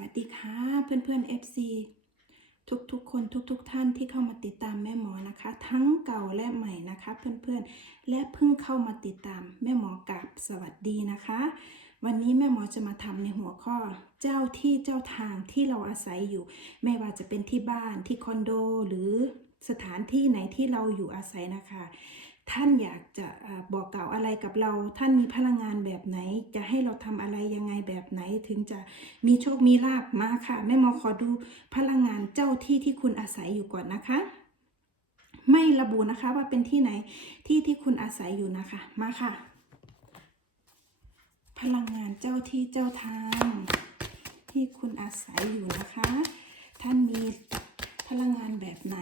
วัสดีค่ะเพื่อนๆ FC ทุกๆ คนทุกๆ ท่านที่เข้ามาติดตามแม่หมอนะคะ ทั้งเก่าและใหม่นะคะ เพื่อนๆ และเพิ่งเข้ามาติดตามแม่หมอกับสวัสดีนะคะ วันนี้แม่หมอจะมาทำในหัวข้อ เจ้าที่เจ้าทางที่เราอาศัยอยู่ ไม่ว่าจะเป็นที่บ้านที่คอนโด หรือสถานที่ไหนที่เราอยู่อาศัยนะคะ ท่านอยากจะบอกกล่าวอะไรกับเรา ท่านมีพลังงานแบบไหน จะให้เราทำอะไรยังไงแบบไหน ถึงจะมีโชคมีลาบมาค่ะแม่หมอขอดูพลังงานเจ้าที่ที่คุณอาศัยอยู่ก่อนนะคะ ไม่ระบุนะคะว่าเป็นที่ไหนที่ที่คุณอาศัยอยู่นะคะ มาค่ะ พลังงานเจ้าที่เจ้าทาง ที่คุณอาศัยอยู่นะคะ ท่านมีพลังงานแบบไหน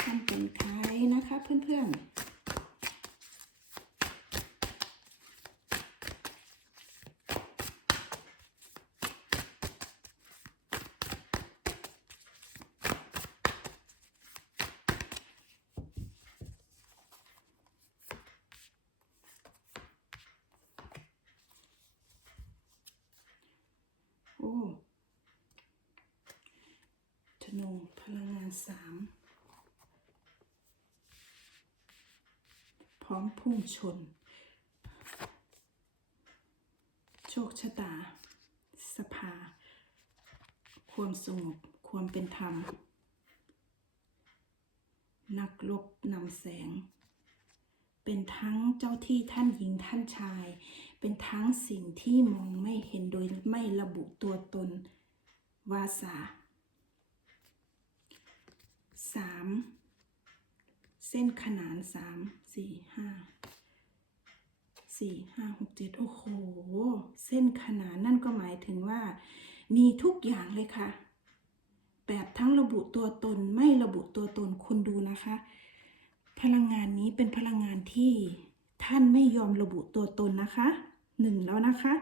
ทำเป็นท้ายนะคะเพื่อนๆ โอ้ธนูพลังงานสาม พ ร้องชน โชคชะตา สภา ความสงบ ความเป็นธรรม นักลบนำแสง เป็นทั้งเจ้าที่ท่านหญิงท่านชาย เป็นทั้งสิ่งที่มองไม่เห็นโดยไม่ระบุตัวตน วาสาสามเส้นขนานสามสี่ห้า สี่ห้าหกเจ็ดโอ้โห เส้นขนานนั่นก็หมายถึงว่า มีทุกอย่างเลยค่ะ แบบทั้งระบุตัวตนไม่ระบุตัวตนคุณดูนะคะ พลังงานนี้เป็นพลังงานที่ท่านไม่ยอมระบุตัวตนนะคะหนึ่งแล้วนะคะ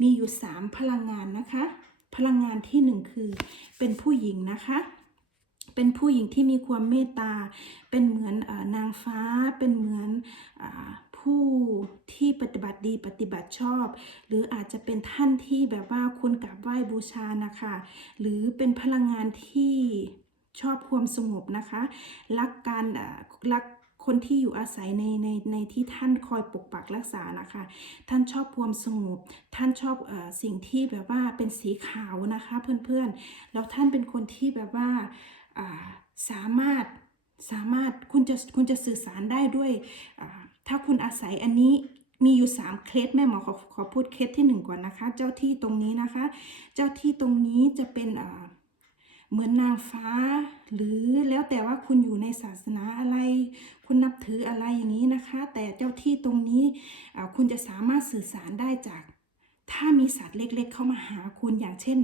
มีอยู่สามพลังงานนะคะ พลังงานที่หนึ่งคือเป็นผู้หญิงนะคะเป็นผู้หญิงที่มีความเมตตา เป็นเหมือนอนางฟ้า เป็นเหมือน ผู้ที่ปฏิบัติดีปฏิบัติชอบ หรืออาจจะเป็นท่านที่แบบว่าคนกราบไหว้บูชานะคะ หรือเป็นพลังงานที่ชอบความสงบนะคะ รักการรักคนที่อยู่อาศัยในในในที่ท่านคอยปกปักรักษานะคะ ท่านชอบความสงบ ท่านชอบอสิ่งที่แบบว่าเป็นสีขาวนะคะ เพื่อนๆ แล้วท่านเป็นคนที่แบบว่าสามารถสามารถคุณจะคุณจะสื่อสารได้ด้วยอ ถ้าคุณอาศัยอันนี้มีอยู่ 3 เคล็ดแม่หมอขอขอพูดเคล็ดที่ 1 ก่อนนะคะ เจ้าที่ตรงนี้นะคะ เจ้าที่ตรงนี้จะเป็นเหมือนนางฟ้า หรือแล้วแต่ว่าคุณอยู่ในศาสนาอะไร คุณนับถืออะไรอย่างนี้นะคะ แต่เจ้าที่ตรงนี้คุณจะสามารถสื่อสารได้จาก ถ้ามีสัตว์เล็ก ๆ เข้ามาหาคุณอย่างเช่น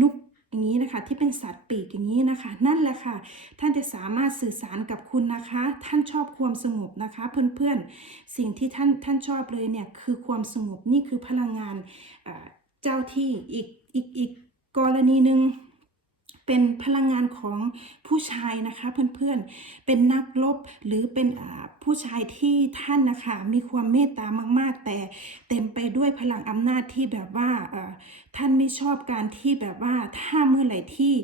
นุก อย่างนี้นะคะที่เป็นสัตว์ปีกอย่างนี้นะคะ นั่นแหละค่ะ ท่านจะสามารถสื่อสารกับคุณนะคะ ท่านชอบความสงบนะคะ เพื่อนๆสิ่งที่ท่านท่านชอบเลยเนี่ยคือความสงบนี่คือพลังงานเอ่อเจ้าที่อีกอีกอีกกรณีหนึ่ง เป็นพลังงานของผู้ชายนะคะ เพื่อนๆ เป็นนักรบหรือเป็นผู้ชายที่ท่านนะคะ มีความเมตตามาก ๆ แต่เต็มไปด้วยพลังอำนาจที่แบบว่าท่านไม่ชอบการที่แบบว่าถ้าเมื่อไหร่ที่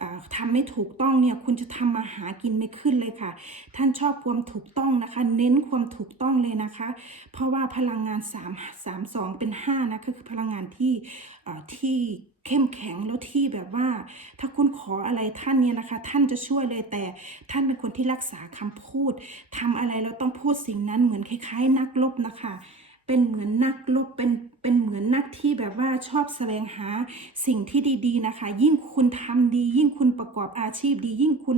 อ่าทำไม่ถูกต้องเนี่ยคุณจะทำมาหากินไม่ขึ้นเลยค่ะ ท่านชอบความถูกต้องนะคะ เน้นความถูกต้องเลยนะคะ เพราะว่าพลังงาน 3 3 2 เป็น5นะก็คือพลังงานที่ที่ เข้มแข็งแล้วที่แบบว่า ถ้าคุณขออะไรท่านเนี่ยนะคะ ท่านจะช่วยเลยแต่ท่านเป็นคนที่รักษาคำพูดทำอะไรแล้วต้องพูดสิ่งนั้นเหมือนคล้าย ๆ นักลบนะคะ เป็นเหมือนนักรบเป็นเป็นเหมือนนักที่แบบว่าชอบแสวงหาสิ่งที่ดีๆนะคะ ยิ่งคุณทำดี ยิ่งคุณประกอบอาชีพดี ยิ่งคุณ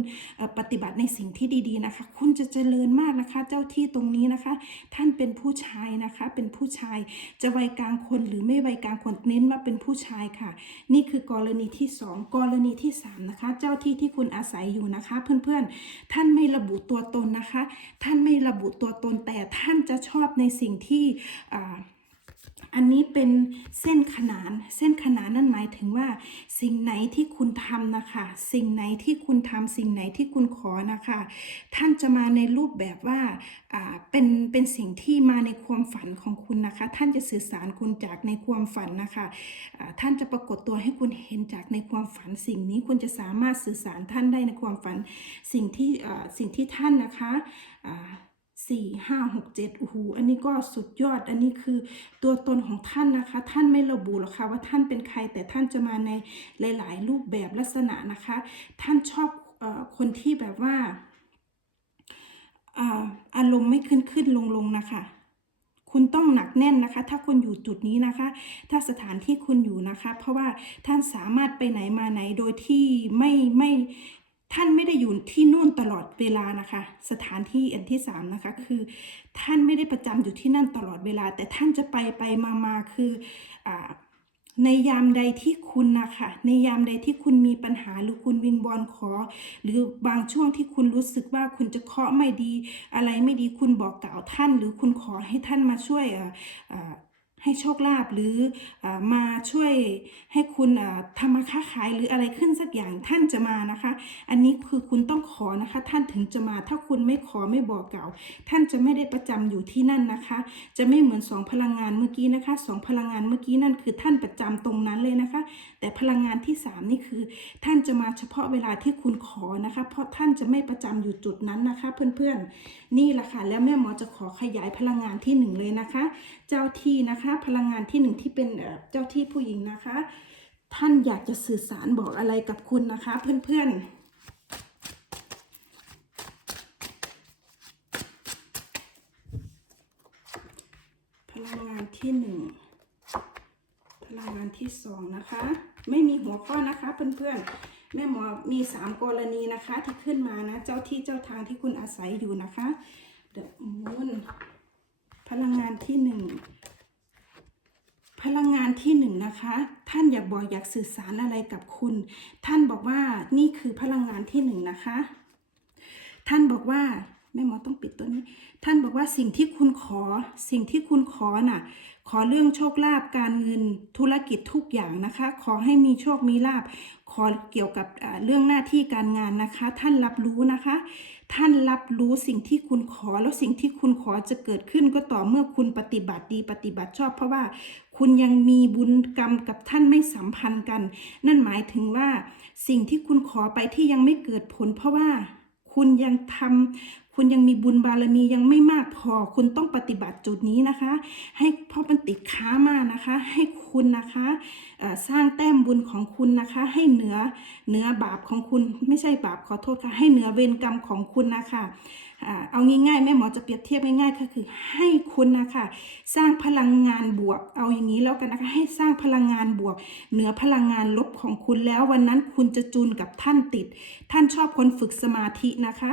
ปฏิบัติในสิ่งที่ดีๆนะคะ คุณจะเจริญมากนะคะ เจ้าที่ตรงนี้นะคะ ท่านเป็นผู้ชายนะคะ เป็นผู้ชายจะวัยกลางคนหรือไม่วัยกลางคนเน้นว่าเป็นผู้ชายค่ะ นี่คือกรณีที่สองกรณีที่สามนะคะ เจ้าที่ที่คุณอาศัยอยู่นะคะ เพื่อนๆ ท่านไม่ระบุตัวตนนะคะ ท่านไม่ระบุตัวตนแต่ท่านจะชอบในสิ่งที่อันนี้เป็นเส้นขนาน เส้นขนานนั่นหมายถึงว่า สิ่งไหนที่คุณทำนะคะ สิ่งไหนที่คุณทำสิ่งไหนที่คุณขอนะคะ ท่านจะมาในรูปแบบว่าอ่าเป็นเป็นสิ่งที่มาในความฝันของคุณนะคะ ท่านจะสื่อสารคุณจากในความฝันนะคะอ่าท่านจะปรากฏตัวให้คุณเห็นจากในความฝัน สิ่งนี้คุณจะสามารถสื่อสารท่านได้ในความฝัน สิ่งที่อ่าสิ่งที่ท่านนะคะอ่า สี่ห้าหกเจ็ดโอ้โหอันนี้ก็สุดยอดอันนี้คือตัวตนของท่านนะคะ ท่านไม่ระบุหรอกค่ะว่าท่านเป็นใครแต่ท่านจะมาในหลาย ๆ รูปแบบลักษณะนะคะ ท่านชอบอคนที่แบบว่าอ่าอารมณ์ไม่ขึ้นขึ้นลงลงนะคะ คุณต้องหนักแน่นนะคะ ถ้าคุณอยู่จุดนี้นะคะ ถ้าสถานที่คุณอยู่นะคะ เพราะว่าท่านสามารถไปไหนมาไหนโดยที่ไม่ไม่ ท่านไม่ได้อยู่ที่นู่นตลอดเวลานะคะ สถานที่อันที่สามนะคะ คือท่านไม่ได้ประจำอยู่ที่นั่นตลอดเวลา แต่ท่านจะไปไปมามาคืออในยามใดที่คุณนะคะในยามใดที่คุณมีปัญหาหรือคุณวิงวอนขอ หรือบางช่วงที่คุณรู้สึกว่าคุณจะเคาะไม่ดี อะไรไม่ดีคุณบอกกล่าวท่าน หรือคุณขอให้ท่านมาช่วยอ่อเอ่อ ให้โชคลาภหรืออมาช่วยให้คุณทำมาค้าขายหรืออะไรขึ้นสักอย่างท่านจะมานะคะ อันนี้คือคุณต้องขอนะคะ ท่านถึงจะมาถ้าคุณไม่ขอไม่บอกเก่า ท่านจะไม่ได้ประจำอยู่ที่นั่นนะคะ จะไม่เหมือนสองพลังงานเมื่อกี้นะคะสองพลังงานเมื่อกี้นั่นคือท่านประจำตรงนั้นเลยนะคะ แต่พลังงานที่สามนี่คือ ท่านจะมาเฉพาะเวลาที่คุณขอนะคะ เพราะท่านจะไม่ประจำอยู่จุดนั้นนะคะ เพื่อนๆนี่แหละค่ะแล้วแม่หมอจะขอขยายพลังงานที่หนึ่งเลยนะคะเจ้าที่นะคะ พลังงานที่หนึ่งที่เป็นเจ้าที่ผู้หญิงนะคะ ท่านอยากจะสื่อสารบอกอะไรกับคุณนะคะ เพื่อนๆพลังงานที่หนึ่งพลังงานที่สองนะคะ ไม่มีหัวข้อนะคะเพื่อนๆ แม่หมอมีสามกรณีนะคะที่ขึ้นมานะ เจ้าที่เจ้าทางที่คุณอาศัยอยู่นะคะ The Moon พลังงานที่หนึ่งพลังงานที่หนึ่งนะคะ ท่านอยากบอกอยากสื่อสารอะไรกับคุณ ท่านบอกว่านี่คือพลังงานที่หนึ่งนะคะ ท่านบอกว่าแม่หมอต้องปิดตัวนี้ ท่านบอกว่าสิ่งที่คุณขอ สิ่งที่คุณขอน่ะ ขอเรื่องโชคลาภการเงินธุรกิจทุกอย่างนะคะ ขอให้มีโชคมีลาภขอเกี่ยวกับเรื่องหน้าที่การงานนะคะ ท่านรับรู้นะคะ ท่านรับรู้สิ่งที่คุณขอแล้วสิ่งที่คุณขอจะเกิดขึ้นก็ต่อเมื่อคุณปฏิบัติดีปฏิบัติชอบ เพราะว่าคุณยังมีบุญกรรมกับท่านไม่สัมพันธ์กัน นั่นหมายถึงว่าสิ่งที่คุณขอไปที่ยังไม่เกิดผลเพราะว่า คุณยังทำคุณยังมีบุญบารมียังไม่มากพอ คุณต้องปฏิบัติจุดนี้นะคะ ให้เพราะมันติดค้ามานะคะ ให้คุณนะคะสร้างแต้มบุญของคุณนะคะ ให้เหนือเหนือบาปของคุณไม่ใช่บาปขอโทษค่ะให้เหนือเวรกรรมของคุณนะคะ เอาง่ายๆแม่หมอจะเปรียบเทียบง่ายๆก็คือให้คุณนะคะสร้างพลังงานบวก เอาอย่างนี้แล้วกันนะคะให้สร้างพลังงานบวก เหนือพลังงานลบของคุณแล้ววันนั้นคุณจะจูนกับท่านติด ท่านชอบคนฝึกสมาธินะคะ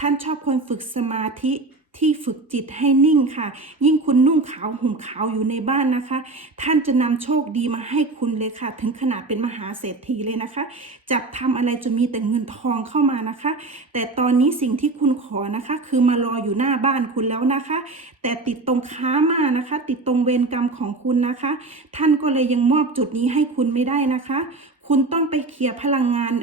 ท่านชอบคนฝึกสมาธิ ที่ฝึกจิตให้นิ่งค่ะ ยิ่งคุณนุ่งขาวห่มขาวอยู่ในบ้านนะคะ ท่านจะนำโชคดีมาให้คุณเลยค่ะ ถึงขนาดเป็นมหาเศรษฐีเลยนะคะ จับทำอะไรจะมีแต่เงินทองเข้ามานะคะ แต่ตอนนี้สิ่งที่คุณขอนะคะ คือมารออยู่หน้าบ้านคุณแล้วนะคะ แต่ติดตรงค้ามานะคะ ติดตรงเวรกรรมของคุณนะคะ ท่านก็เลยยังมอบจุดนี้ให้คุณไม่ได้นะคะ คุณต้องไปเคลียร์พลังงาน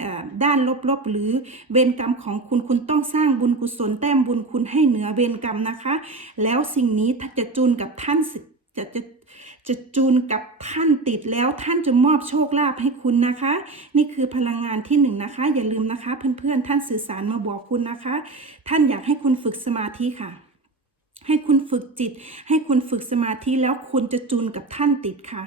ด้านลบๆ หรือเวรกรรมของคุณคุณต้องสร้างบุญกุศลแต้มบุญคุณให้เหนือเวรกรรมนะคะ แล้วสิ่งนี้ถ้าจะจูนกับท่านจะจะจะจูนกับท่านติดแล้วท่านจะมอบโชคลาภให้คุณนะคะ นี่คือพลังงานที่หนึ่งนะคะ อย่าลืมนะคะ เพื่อนๆท่านสื่อสารมาบอกคุณนะคะ ท่านอยากให้คุณฝึกสมาธิค่ะ ให้คุณฝึกจิต ให้คุณฝึกสมาธิแล้วคุณจะจูนกับท่านติดค่ะ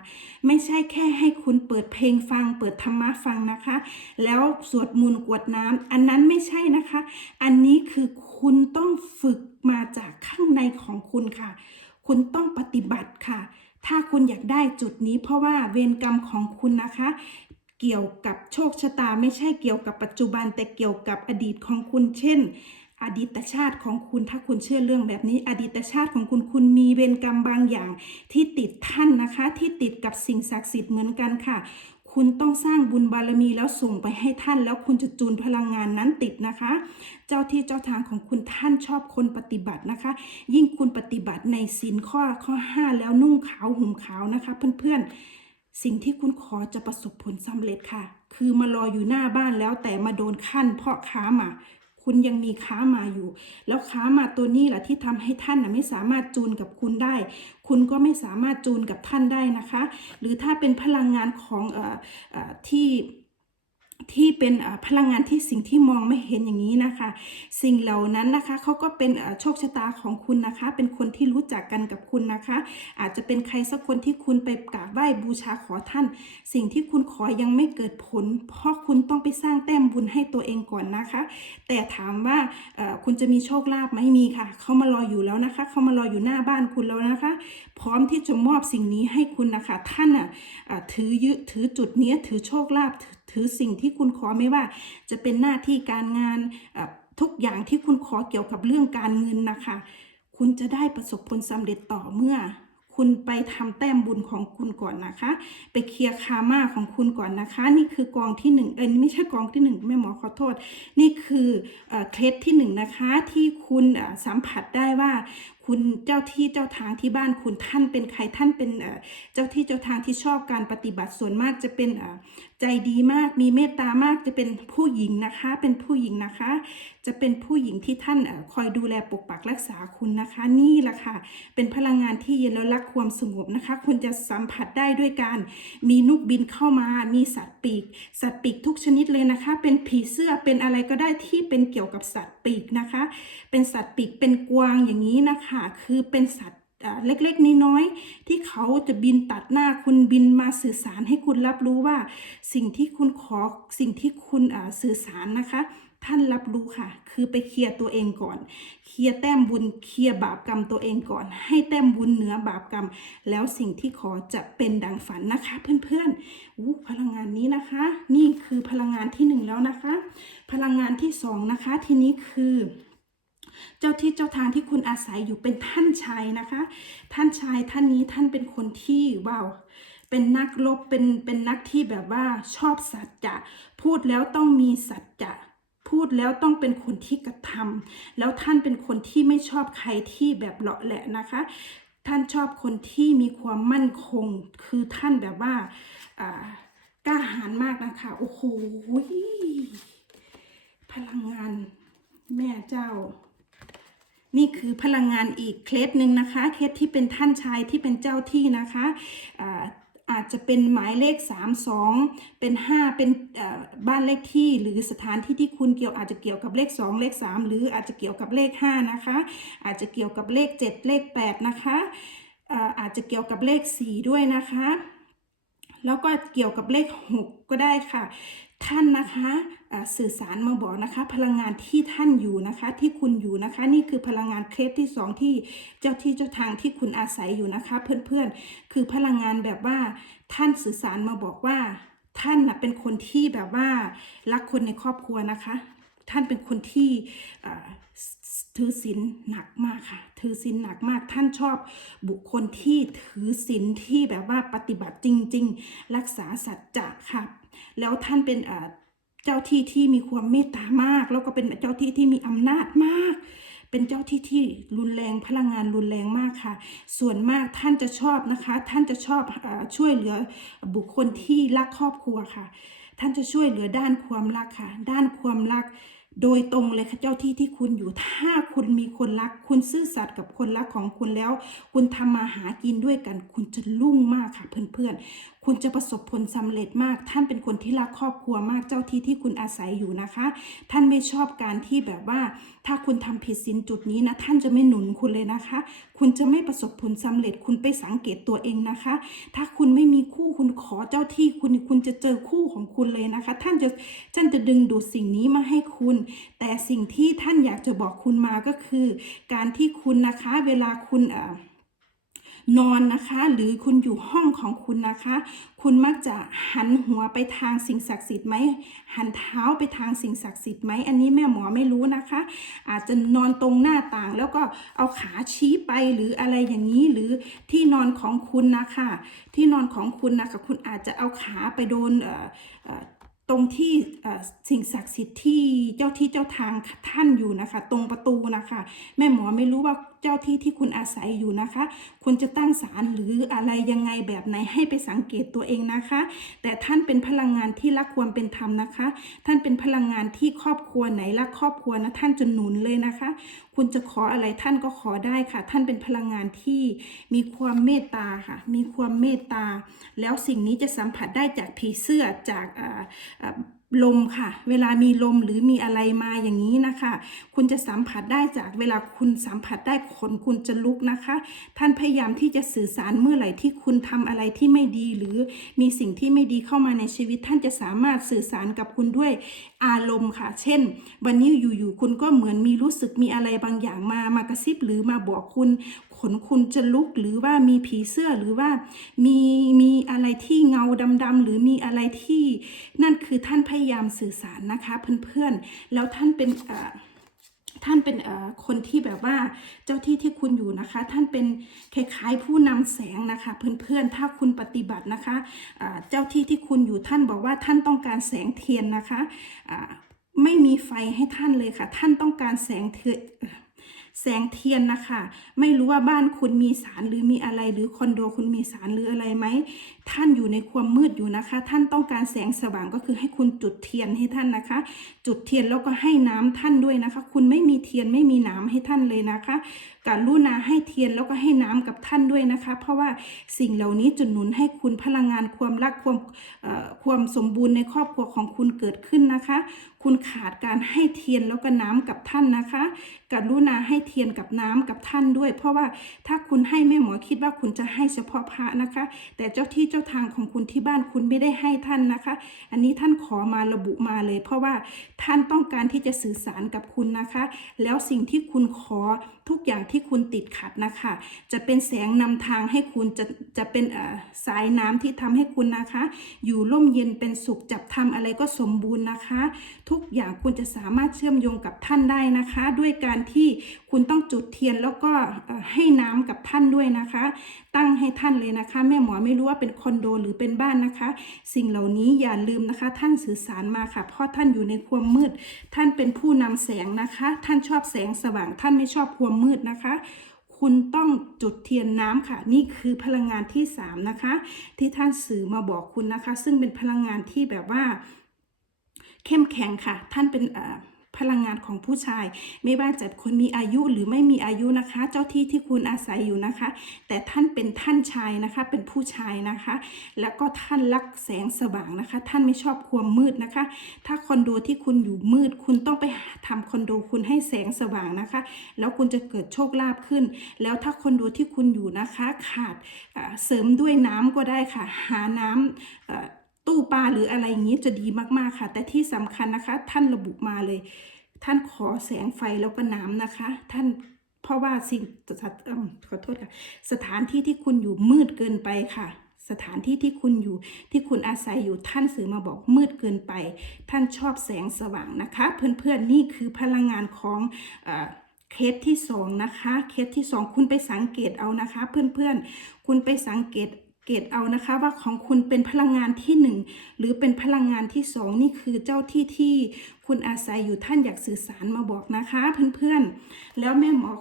ไม่ใช่แค่ให้คุณเปิดเพลงฟัง เปิดธรรมะฟังนะคะ แล้วสวดมนต์กวดน้ำอันนั้นไม่ใช่นะคะ อันนี้คือคุณต้องฝึกมาจากข้างในของคุณค่ะ คุณต้องปฏิบัติค่ะ ถ้าคุณอยากได้จุดนี้เพราะว่าเวรกรรมของคุณนะคะ เกี่ยวกับโชคชะตาไม่ใช่เกี่ยวกับปัจจุบันแต่เกี่ยวกับอดีตของคุณเช่น อดีตชาติของคุณถ้าคุณเชื่อเรื่องแบบนี้ อดีตชาติของคุณคุณมีเวรกรรมบางอย่างที่ติดท่านนะคะ ที่ติดกับสิ่งศักดิ์สิทธิ์เหมือนกันค่ะ คุณต้องสร้างบุญบารมีแล้วส่งไปให้ท่าน แล้วคุณจะจูนพลังงานนั้นติดนะคะ เจ้าที่เจ้าทางของคุณท่านชอบคนปฏิบัตินะคะ ยิ่งคุณปฏิบัติในศีลข้อข้อ 5 แล้วนุ่งขาวห่มขาวนะคะ เพื่อนๆสิ่งที่คุณขอจะประสบผลสำเร็จค่ะ คือมารออยู่หน้าบ้านแล้วแต่มาโดนขั้นเพราะค้ามา คุณยังมีค้ามาอยู่ แล้วค้ามาตัวนี้แหละที่ทำให้ท่านนะไม่สามารถจูนกับคุณได้ คุณก็ไม่สามารถจูนกับท่านได้นะคะ หรือถ้าเป็นพลังงานของอออที่ ที่เป็นพลังงานที่สิ่งที่มองไม่เห็นอย่างนี้นะคะ สิ่งเหล่านั้นนะคะเขาก็เป็นโชคชะตาของคุณนะคะ เป็นคนที่รู้จักกันกับคุณนะคะ อาจจะเป็นใครสักคนที่คุณไปกราบไหว้บูชาขอท่าน สิ่งที่คุณขอยังไม่เกิดผล เพราะคุณต้องไปสร้างแต้มบุญให้ตัวเองก่อนนะคะ แต่ถามว่าคุณจะมีโชคลาภไหมมีค่ะเขามารออยู่แล้วนะคะเขามารออยู่หน้าบ้านคุณแล้วนะคะ พร้อมที่จะมอบสิ่งนี้ให้คุณนะคะ ท่านอะถือยึดถือจุดนี้ถือโชคลาภ ถือสิ่งที่คุณขอไม่ว่า จะเป็นหน้าที่การงานทุกอย่างที่คุณขอเกี่ยวกับเรื่องการเงินนะคะ คุณจะได้ประสบผลสำเร็จต่อเมื่อคุณไปทำแต้มบุญของคุณก่อนนะคะ ไปเคลียร์คาม่าของคุณก่อนนะคะ นี่คือกองที่หนึ่งเอ้ยไม่ใช่กองที่หนึ่งแม่หมอขอโทษ นี่คือเอ่อเคล็ดที่หนึ่งนะคะที่คุณสัมผัสได้ว่า คุณเจ้าที่เจ้าทางที่บ้านคุณท่านเป็นใครท่านเป็นเจ้าที่เจ้าทางที่ชอบการปฏิบัติส่วนมากจะเป็นเอ่อใจดีมากมีเมตตามากจะเป็นผู้หญิงนะคะ เป็นผู้หญิงนะคะ จะเป็นผู้หญิงที่ท่านเอ่อคอยดูแลปกปักรักษาคุณนะคะ นี่แหละค่ะ เป็นพลังงานที่เย็นแล้วรักความสงบนะคะ คุณจะสัมผัสได้ด้วยการมีนกบินเข้ามา มีสัตว์ปีก สัตว์ปีกทุกชนิดเลยนะคะ เป็นผีเสื้อเป็นอะไรก็ได้ที่เป็นเกี่ยวกับสัตว์ปีกนะคะ เป็นสัตว์ปีกเป็นกวางอย่างนี้นะคะคือเป็นสัตว์เล็กๆ น้อยๆที่เขาจะบินตัดหน้าคุณบินมาสื่อสารให้คุณรับรู้ว่า สิ่งที่คุณขอสิ่งที่คุณสื่อสารนะคะท่านรับรู้ค่ะ คือไปเคลียร์ตัวเองก่อน เคลียร์แต้มบุญ เคลียร์บาปกรรมตัวเองก่อน ให้แต้มบุญเหนือบาปกรรม แล้วสิ่งที่ขอจะเป็นดังฝันนะคะ เพื่อนๆอู้พลังงานนี้นะคะ นี่คือพลังงานที่หนึ่งแล้วนะคะ พลังงานที่สองนะคะ ทีนี้คือ เจ้าที่เจ้าทางที่คุณอาศัยอยู่เป็นท่านชายนะคะ ท่านชายท่านนี้ท่านเป็นคนที่ว้าวเป็นนักรบเป็นเป็นนักที่แบบว่าชอบสัจจะพูดแล้วต้องมีสัจจะพูดแล้วต้องเป็นคนที่กระทำแล้วท่านเป็นคนที่ไม่ชอบใครที่แบบเลาะแหละนะคะ ท่านชอบคนที่มีความมั่นคง คือท่านแบบว่าอ่ากล้าหาญมากนะคะ โอ้โหพลังงาน แม่เจ้า นี่คือพลังงานอีกเคล็ดหนึ่งนะคะ เคล็ดที่เป็นท่านชายที่เป็นเจ้าที่นะคะอาจจะเป็นหมายเลข 3 2 เป็น 5 เป็นบ้านเลขที่หรือสถานที่ที่คุณเกี่ยวอาจจะเกี่ยวกับเลข 2 เลข 3 หรืออาจจะเกี่ยวกับเลข 5 นะคะ อาจจะเกี่ยวกับเลข 7 เลข 8 นะคะอาจจะเกี่ยวกับเลข 4 ด้วยนะคะ แล้วก็เกี่ยวกับเลข 6 ก็ได้ค่ะ ท่านนะคะ สื่อสารมาบอกนะคะ พลังงานที่ท่านอยู่นะคะ ที่คุณอยู่นะคะ นี่คือพลังงานเคล็ดที่สองที่เจ้าที่เจ้าทางที่คุณอาศัยอยู่นะคะ เพื่อนๆ คือพลังงานแบบว่าท่านสื่อสารมาบอกว่า ท่านนะเป็นคนที่แบบว่ารักคนในครอบครัวนะคะ ท่านเป็นคนที่ถือศีลหนักมากค่ะ ถือศีลหนักมาก ท่านชอบบุคคลที่ถือศีลที่แบบว่าปฏิบัติจริง ๆ รักษาสัจจะค่ะ แล้วท่านเป็นอ่ เจ้าที่ที่มีความเมตตามาก แล้วก็เป็นเจ้าที่ที่มีอำนาจมาก เป็นเจ้าที่ที่รุนแรงพลังงานรุนแรงมากค่ะ ส่วนมากท่านจะชอบนะคะ ท่านจะชอบอช่วยเหลือบุคคลที่รักครอบครัวค่ะ ท่านจะช่วยเหลือด้านความรักค่ะ ด้านความรักโดยตรงเลยค่ะเจ้าที่ที่คุณอยู่ถ้าคุณมีคนรัก คุณซื่อสัตย์กับคนรักของคุณแล้ว คุณทำมาหากินด้วยกัน คุณจะรุ่งมากค่ะเพื่อนๆ คุณจะประสบผลสำเร็จมาก ท่านเป็นคนที่รักครอบครัวมากเจ้าที่ที่คุณอาศัยอยู่นะคะ ท่านไม่ชอบการที่แบบว่า ถ้าคุณทำผิดศีลจุดนี้นะท่านจะไม่หนุนคุณเลยนะคะ คุณจะไม่ประสบผลสำเร็จคุณไปสังเกตตัวเองนะคะ ถ้าคุณไม่มีคู่คุณขอเจ้าที่คุณคุณจะเจอคู่ของคุณเลยนะคะ ท่านจะท่านจะดึงดูดสิ่งนี้มาให้คุณ แต่สิ่งที่ท่านอยากจะบอกคุณมาก็คือ การที่คุณนะคะ เวลาคุณเอ่อ นอนนะคะ หรือคุณอยู่ห้องของคุณนะคะ คุณมักจะหันหัวไปทางสิ่งศักดิ์สิทธิ์ไหมหันเท้าไปทางสิ่งศักดิ์สิทธิ์ไหมอันนี้แม่หมอไม่รู้นะคะ อาจจะนอนตรงหน้าต่างแล้วก็เอาขาชี้ไปหรืออะไรอย่างนี้หรือที่นอนของคุณนะคะ ที่นอนของคุณนะคะ คุณอาจจะเอาขาไปโดน ตรงที่สิ่งศักดิ์สิทธิ์ที่เจ้าที่เจ้าทางท่านอยู่นะคะ ตรงประตูนะคะ แม่หมอไม่รู้ว่าเจ้าที่ที่คุณอาศัยอยู่นะคะ คุณจะตั้งศาลหรืออะไรยังไงแบบไหนให้ไปสังเกตตัวเองนะคะ แต่ท่านเป็นพลังงานที่รักความเป็นธรรมนะคะ ท่านเป็นพลังงานที่ครอบครัวไหนรักครอบครัวนะท่านจะหนุนเลยนะคะ คุณจะขออะไรท่านก็ขอได้ค่ะ ท่านเป็นพลังงานที่มีความเมตตาค่ะ มีความเมตตา แล้วสิ่งนี้จะสัมผัสได้จากผีเสื้อจากอ่าอ่าลมค่ะ เวลามีลมหรือมีอะไรมาอย่างนี้นะคะ คุณจะสัมผัสได้จากเวลาคุณสัมผัสได้ขนคุณจะลุกนะคะ ท่านพยายามที่จะสื่อสารเมื่อไหร่ที่คุณทำอะไรที่ไม่ดี หรือมีสิ่งที่ไม่ดีเข้ามาในชีวิต ท่านจะสามารถสื่อสารกับคุณด้วยอารมณ์ค่ะ เช่น วันนี้อยู่ๆคุณก็เหมือนมีรู้สึกมีอะไรบางอย่างมามากระซิบหรือมาบอกคุณขนคุณจะลุกหรือว่ามีผีเสื้อหรือว่ามีมีอะไรที่เงาดำๆหรือมีอะไรที่นั่นคือท่านพยายามสื่อสารนะคะเพื่อนๆ แล้วท่านเป็นท่านเป็นคนที่แบบว่าเจ้าที่ที่คุณอยู่นะคะ ท่านเป็นคล้ายๆผู้นำแสงนะคะ เพื่อนๆ ถ้าคุณปฏิบัตินะคะอ่าเจ้าที่ที่คุณอยู่ท่านบอกว่าท่านต้องการแสงเทียนนะคะอ่าไม่มีไฟให้ท่านเลยค่ะ ท่านต้องการแสงเทียน แสงเทียนนะคะ ไม่รู้ว่าบ้านคุณมีสารหรือมีอะไร หรือคอนโดคุณมีสารหรืออะไรไหม ท่านอยู่ในความมืดอยู่นะคะ ท่านต้องการแสงสว่างก็คือให้คุณจุดเทียนให้ท่านนะคะ จุดเทียนแล้วก็ให้น้ำท่านด้วยนะคะ คุณไม่มีเทียนไม่มีน้ำให้ท่านเลยนะคะการลุนาให้เทียนแล้วก็ให้น้ำกับท่านด้วยนะคะ เพราะว่าสิ่งเหล่านี้จุดหนุนให้คุณพลังงานความรักความเอ่อความสมบูรณ์ในครอบครัวของคุณเกิดขึ้นนะคะ คุณขาดการให้เทียนแล้วก็น้ำกับท่านนะคะ กรุณาให้เทียนกับน้ำกับท่านด้วย เพราะว่าถ้าคุณให้แม่หมอคิดว่าคุณจะให้เฉพาะพระนะคะ แต่เจ้าที่เจ้าทางของคุณที่บ้านคุณไม่ได้ให้ท่านนะคะ อันนี้ท่านขอมาระบุมาเลย เพราะว่าท่านต้องการที่จะสื่อสารกับคุณนะคะ แล้วสิ่งที่คุณขอทุกอย่างที่คุณติดขัดนะคะ จะเป็นแสงนำทางให้คุณจะจะเป็นเอ่อสายน้ำที่ทำให้คุณนะคะ อยู่ร่มเย็นเป็นสุขจับทำอะไรก็สมบูรณ์นะคะ ทุกอย่างคุณจะสามารถเชื่อมโยงกับท่านได้นะคะ ด้วยการที่คุณต้องจุดเทียนแล้วก็ให้น้ำกับท่านด้วยนะคะ ตั้งให้ท่านเลยนะคะ แม่หมอไม่รู้ว่าเป็นคอนโดหรือเป็นบ้านนะคะ สิ่งเหล่านี้อย่าลืมนะคะ ท่านสื่อสารมาค่ะ เพราะท่านอยู่ในความมืด ท่านเป็นผู้นำแสงนะคะ ท่านชอบแสงสว่าง ท่านไม่ชอบความมืดนะคะคุณต้องจุดเทียนน้ำค่ะ นี่คือพลังงานที่สามนะคะ ที่ท่านสื่อมาบอกคุณนะคะ ซึ่งเป็นพลังงานที่แบบว่า เข้มแข็งค่ะ ท่านเป็นเอ่อ พลังงานของผู้ชาย ไม่ว่าจะคนมีอายุหรือไม่มีอายุนะคะ เจ้าที่ที่คุณอาศัยอยู่นะคะ แต่ท่านเป็นท่านชายนะคะ เป็นผู้ชายนะคะ แล้วก็ท่านรักแสงสว่างนะคะ ท่านไม่ชอบความมืดนะคะ ถ้าคอนโดที่คุณอยู่มืด คุณต้องไปหาทำคอนโดคุณให้แสงสว่างนะคะ แล้วคุณจะเกิดโชคลาภขึ้น แล้วถ้าคอนโดที่คุณอยู่นะคะ ขาดเสริมด้วยน้ำก็ได้ค่ะ หาน้ำ ตู้ปลาหรืออะไรอย่างนี้จะดีมากๆค่ะ แต่ที่สำคัญนะคะ ท่านระบุมาเลย ท่านขอแสงไฟแล้วก็น้ำนะคะ ท่านเพราะว่าสิ่งขอโทษค่ะ สถานที่ที่คุณอยู่มืดเกินไปค่ะสถานที่ที่คุณอยู่ที่คุณอาศัยอยู่ท่านสื่อมาบอกมืดเกินไป ท่านชอบแสงสว่างนะคะ เพื่อนๆนี่คือพลังงานของเออเคสที่สองนะคะเคสที่สองคุณไปสังเกตเอานะคะ เพื่อนๆ คุณไปสังเกต เกตเอานะคะว่าของคุณเป็นพลังงานที่หนึ่งหรือเป็นพลังงานที่สองนี่คือเจ้าที่ที่คุณอาศัยอยู่ท่านอยากสื่อสารมาบอกนะคะเพื่อนๆ แล้วแม่หมอ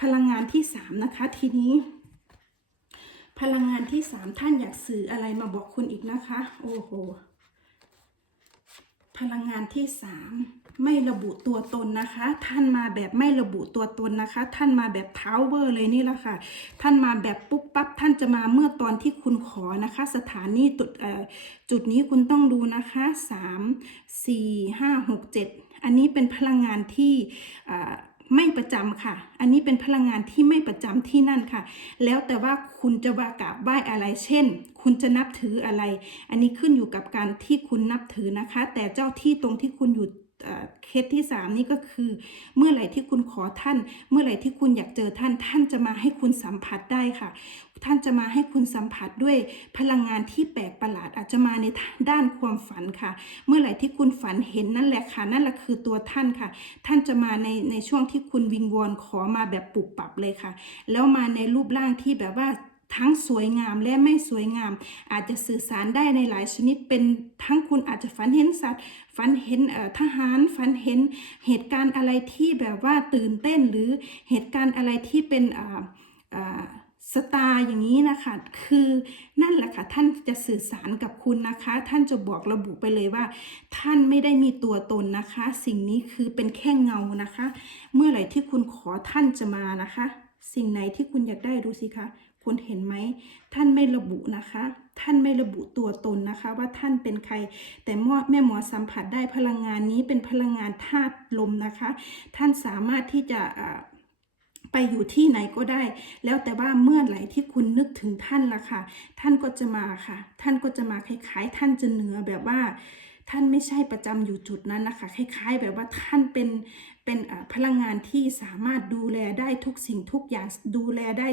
พลังงานที่สามนะคะทีนี้ พลังงานที่สามท่านอยากสื่ออะไรมาบอกคุณอีกนะคะ โอ้โห พลังงานที่สามไม่ระบุตัวตนนะคะ ท่านมาแบบไม่ระบุตัวตนนะคะ ท่านมาแบบเท้าเวอร์เลยนี่แหละค่ะ ท่านมาแบบปุ๊บปั๊บท่านจะมาเมื่อตอนที่คุณขอนะคะ สถานีจุดเอ่อจุดนี้คุณต้องดูนะคะสามสี่ห้าหกเจ็ดอันนี้เป็นพลังงานที่อ่า ไม่ประจำค่ะ อันนี้เป็นพลังงานที่ไม่ประจำที่นั่นค่ะ แล้วแต่ว่าคุณจะว่ากราบไหว้อะไร เช่น คุณจะนับถืออะไร อันนี้ขึ้นอยู่กับการที่คุณนับถือนะคะ แต่เจ้าที่ตรงที่คุณอยู่ เคสที่สามนี่ก็คือ เมื่อไหร่ที่คุณขอท่าน เมื่อไหร่ที่คุณอยากเจอท่าน ท่านจะมาให้คุณสัมผัสได้ค่ะ ท่านจะมาให้คุณสัมผัสด้วยพลังงานที่แปลกประหลาดอาจจะมาในด้านความฝันค่ะ เมื่อไหร่ที่คุณฝันเห็นนั่นแหละค่ะนั่นแหละคือตัวท่านค่ะ ท่านจะมาในในช่วงที่คุณวิงวอนขอมาแบบปรับปรับเลยค่ะ แล้วมาในรูปร่างที่แบบว่า ทั้งสวยงามและไม่สวยงาม อาจจะสื่อสารได้ในหลายชนิดเป็นทั้งคุณอาจจะฝันเห็นสัตว์ฝันเห็นทหารฝันเห็นเหตุการณ์อะไรที่แบบว่าตื่นเต้นหรือเหตุการณ์อะไรที่เป็นสตาร์อย่างนี้นะคะ คือนั่นแหละค่ะ ท่านจะสื่อสารกับคุณนะคะ ท่านจะบอกระบุไปเลยว่า ท่านไม่ได้มีตัวตนนะคะ สิ่งนี้คือเป็นแค่เงานะคะ เมื่อไหร่ที่คุณขอท่านจะมานะคะ สิ่งไหนที่คุณอยากได้ดูสิคะ คุณเห็นไหมท่านไม่ระบุนะคะ ท่านไม่ระบุตัวตนนะคะ ว่าท่านเป็นใคร แต่หมอแม่หมอสัมผัสได้พลังงานนี้เป็นพลังงานธาตุลมนะคะ ท่านสามารถที่จะไปอยู่ที่ไหนก็ได้ แล้วแต่ว่าเมื่อไหร่ที่คุณนึกถึงท่านละค่ะ ท่านก็จะมาค่ะ ท่านก็จะมาคล้ายๆ ท่านจะเหนือแบบว่าท่านไม่ใช่ประจำอยู่จุดนั้นนะคะ คล้ายๆ แบบว่าท่านเป็นเป็นพลังงานที่สามารถดูแลได้ทุกสิ่งทุกอย่างดูแลได้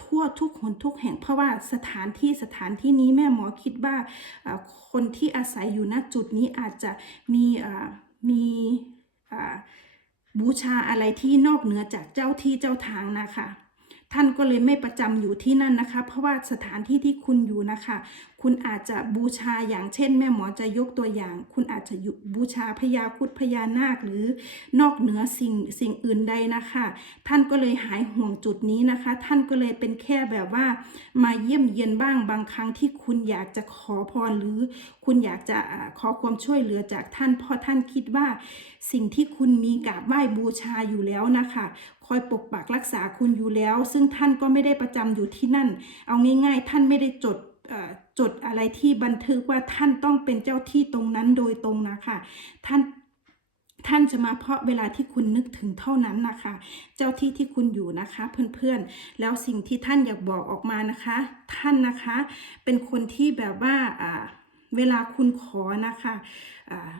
ทั่วทุกคนทุกแห่งเพราะว่าสถานที่สถานที่นี้แม่หมอคิดว่าคนที่อาศัยอยู่ณจุดนี้อาจจะมีมีบูชาอะไรที่นอกเหนือจากเจ้าที่เจ้าทางนะคะ ท่านก็เลยไม่ประจำอยู่ที่นั่นนะคะ เพราะว่าสถานที่ที่คุณอยู่นะคะ คุณอาจจะบูชาอย่างเช่น แม่หมอจะยกตัวอย่าง คุณอาจจะบูชาพญาคุดพญานาคหรือนอกเหนือสิ่งสิ่งอื่นใดนะคะ ท่านก็เลยหายห่วงจุดนี้นะคะ ท่านก็เลยเป็นแค่แบบว่า มาเยี่ยมเยียนบ้างบางครั้งที่คุณอยากจะขอพรหรือ คุณอยากจะขอความช่วยเหลือจากท่านเพราะท่านคิดว่า สิ่งที่คุณมีกราบไหว้บูชาอยู่แล้วนะคะคอยปกปักรักษาคุณอยู่แล้ว ซึ่งท่านก็ไม่ได้ประจำอยู่ที่นั่น เอาง่ายๆ ท่านไม่ได้จด จดอะไรที่บันทึกว่าท่านต้องเป็นเจ้าที่ตรงนั้นโดยตรงนะคะท่านท่านจะมาเพราะเวลาที่คุณนึกถึงเท่านั้นนะคะ เจ้าที่ที่คุณอยู่นะคะ เพื่อนๆ แล้วสิ่งที่ท่านอยากบอกออกมานะคะ ท่านนะคะ เป็นคนที่แบบว่าเวลาคุณขอนะคะอ่า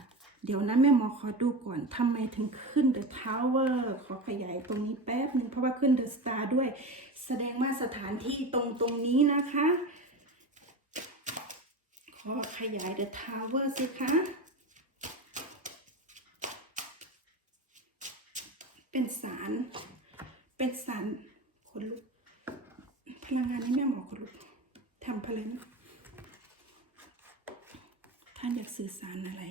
เดี๋ยวนะแม่หมอขอดูก่อนทำไมถึงขึ้น The Tower ขอขยายตรงนี้แป๊บหนึ่งเพราะว่าขึ้น The Star ด้วย แสดงว่าสถานที่ตรงตรงนี้นะคะ ขอขยาย The Tower สิคะ เป็นสาร เป็นสารขนลุก พลังงานนี้แม่หมอขนลุกทำพลังท่านอยากสื่อสารอะไร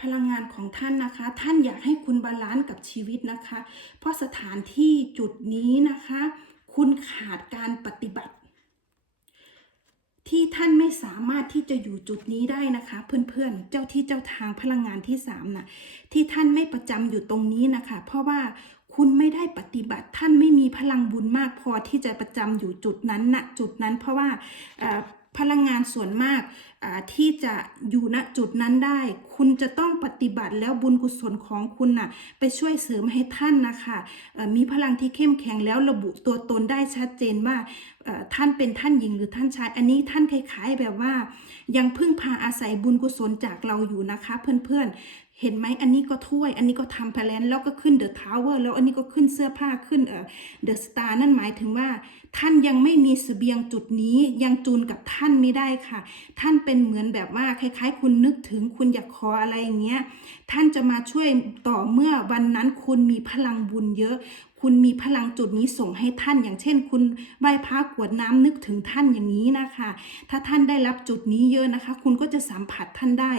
พลังงานของท่านนะคะ ท่านอยากให้คุณบาลานซ์กับชีวิตนะคะ เพราะสถานที่จุดนี้นะคะ คุณขาดการปฏิบัติ ที่ท่านไม่สามารถที่จะอยู่จุดนี้ได้นะคะ เพื่อนๆ เจ้าที่เจ้าทางพลังงานที่สามน่ะที่ท่านไม่ประจำอยู่ตรงนี้นะคะ เพราะว่าคุณไม่ได้ปฏิบัติท่านไม่มีพลังบุญมากพอที่จะประจำอยู่จุดนั้นณจุดนั้น เพราะว่า พลังงานส่วนมากที่จะอยู่ณจุดนั้นได้ คุณจะต้องปฏิบัติแล้วบุญกุศลของคุณน่ะไปช่วยเสริมให้ท่านนะคะมีพลังที่เข้มแข็งแล้วระบุตัวตนได้ชัดเจนว่าท่านเป็นท่านหญิงหรือท่านชาย อันนี้ท่านคล้ายๆแบบว่า ยังพึ่งพาอาศัยบุญกุศลจากเราอยู่นะคะเพื่อนๆเห็นไหมอันนี้ก็ถ้วย อันนี้ก็ทำแพลนแล้วก็ขึ้นเดอะทาวเวอร์แล้วอันนี้ก็ขึ้นเสื้อผ้าขึ้นเดอะสตาร์นั่นหมายถึงว่า ท่านยังไม่มีเสบียงจุดนี้ยังจูนกับท่านไม่ได้ค่ะ ท่านเป็นเหมือนแบบว่าคล้าย ๆ คุณนึกถึงคุณอยากขออะไรอย่างเงี้ยท่านจะมาช่วยต่อเมื่อวันนั้นคุณมีพลังบุญเยอะ คุณมีพลังจุดนี้ส่งให้ท่าน อย่างเช่น คุณไหว้พระกวดน้ำนึกถึงท่านอย่างนี้นะคะ ถ้าท่านได้รับจุดนี้เยอะนะคะ คุณก็จะสัมผัสท่านได้